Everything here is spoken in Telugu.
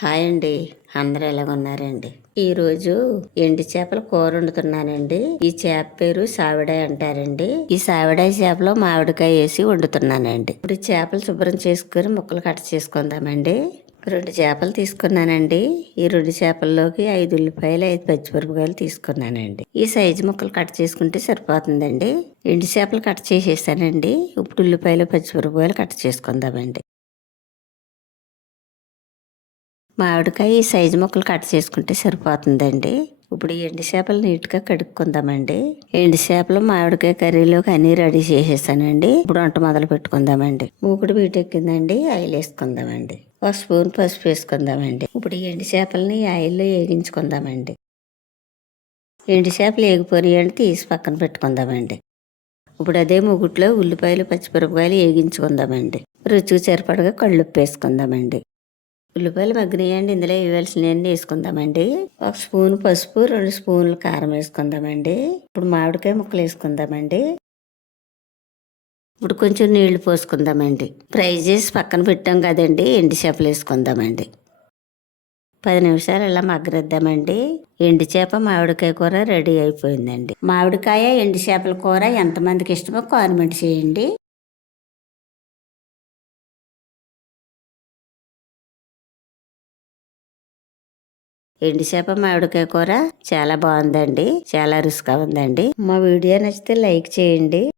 హాయ్ అండి. అందరూ ఎలాగున్నారండి? ఈరోజు ఎండు చేపల కూర వండుతున్నానండి. ఈ చేప పేరు సావిడాయ అంటారండి. ఈ సావిడాయ చేపలో మామిడికాయ వేసి వండుతున్నానండి. ఇప్పుడు చేపలు శుభ్రం చేసుకుని ముక్కలు కట్ చేసుకుందామండి. 2 చేపలు తీసుకున్నానండి. ఈ 2 చేపల్లోకి 5 ఉల్లిపాయలు 5 పచ్చిమిరపకాయలు తీసుకున్నానండి. ఈ సైజు ముక్కలు కట్ చేసుకుంటే సరిపోతుందండి. ఎండు చేపలు కట్ చేసేసానండి. ఇప్పుడు ఉల్లిపాయలు పచ్చిమిరపకాయలు కట్ చేసుకుందామండి. మామిడికాయ ఈ సైజు ముక్కలు కట్ చేసుకుంటే సరిపోతుందండి. ఇప్పుడు ఎండు చేపలు నీట్గా కడుక్కుందామండి. ఎండు చేపలు మామిడికాయ కర్రీలోకి అన్ని రెడీ చేసేసానండి. ఇప్పుడు వంట మొదలు పెట్టుకుందామండి. మూకుడు వీటెక్కిందండి. ఆయిల్ వేసుకుందామండి. 1 స్పూన్ పసుపు వేసుకుందామండి. ఇప్పుడు ఈ ఎండు చేపలని ఆయిల్లో వేగించుకుందామండి. ఎండు చేపలు వేగిపోయాయండి, తీసి పక్కన పెట్టుకుందామండి. ఇప్పుడు అదే మూగుట్లో ఉల్లిపాయలు పచ్చిమిరపకాయలు వేగించుకుందామండి. రుచికి సరిపడగా కళ్ళుప్పు వేసుకుందామండి. ఉల్లిపాయలు మగ్గినాయండి. ఇందులో వేయాల్సినవన్నీ వేసుకుందామండి. 1 స్పూన్ పసుపు, 2 స్పూన్లు కారం వేసుకుందామండి. ఇప్పుడు మామిడికాయ ముక్కలు వేసుకుందామండి. ఇప్పుడు కొంచెం నీళ్లు పోసుకుందామండి. ఫ్రై చేసి పక్కన పెట్టాం కదండి, ఎండు చేపలు వేసుకుందామండి. 10 నిమిషాలు ఇలా మగ్గరిద్దామండి. ఎండు చేప మామిడికాయ కూర రెడీ అయిపోయిందండి. మామిడికాయ ఎండు చేపల కూర ఎంతమందికి ఇష్టమో కామెంట్ చేయండి. ఎండు చేప మామిడికాయ కూర చాలా బాగుందండి. చాలా రుచిగా ఉందండి. మా వీడియో నచ్చితే లైక్ చేయండి.